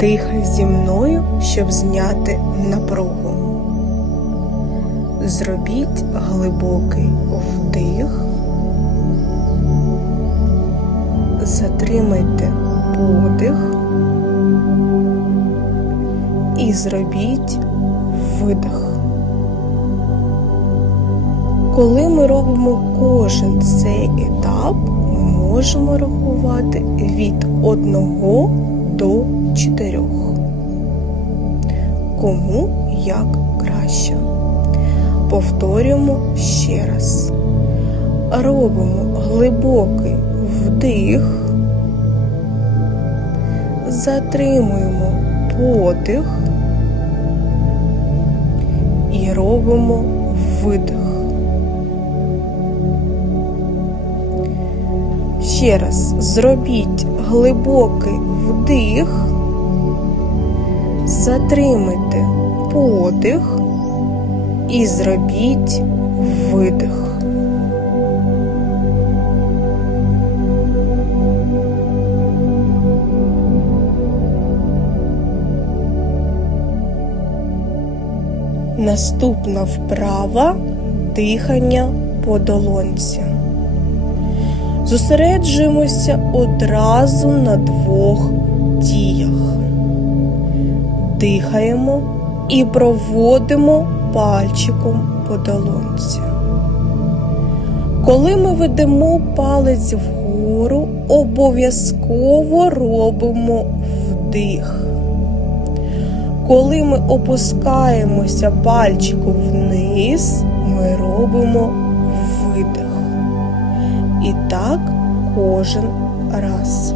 Дихай зі мною, щоб зняти напругу. Зробіть глибокий вдих. Затримайте подих і зробіть видих. Коли ми робимо кожен цей етап, ми можемо рахувати від 1 до 4. Кому як краще. Повторюємо ще раз. Робимо глибокий вдих, затримуємо подих і робимо видих. Ще раз зробіть глибокий вдих, затримайте подих і зробіть видих. Наступна вправа дихання по долонці. Зосереджуємося одразу на двох діях. Дихаємо і проводимо пальчиком по долонці. Коли ми ведемо палець вгору, обов'язково робимо вдих. Коли ми опускаємося пальчиком вниз, ми робимо видих. І так кожен раз.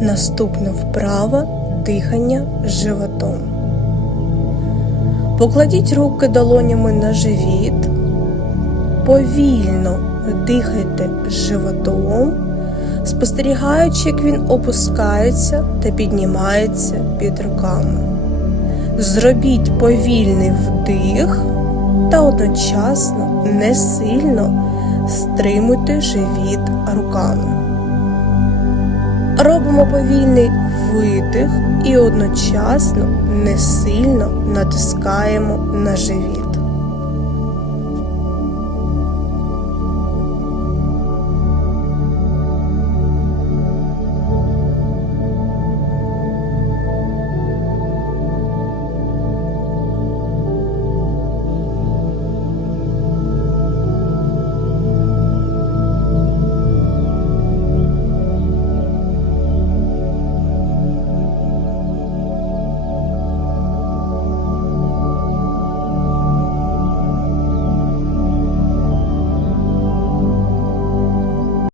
Наступна вправа дихання животом. Покладіть руки долонями на живіт, повільно дихайте животом, спостерігаючи, як він опускається та піднімається під руками. Зробіть повільний вдих та одночасно не сильно стримуйте живіт руками. Робимо повільний видих і одночасно не сильно натискаємо на живіт.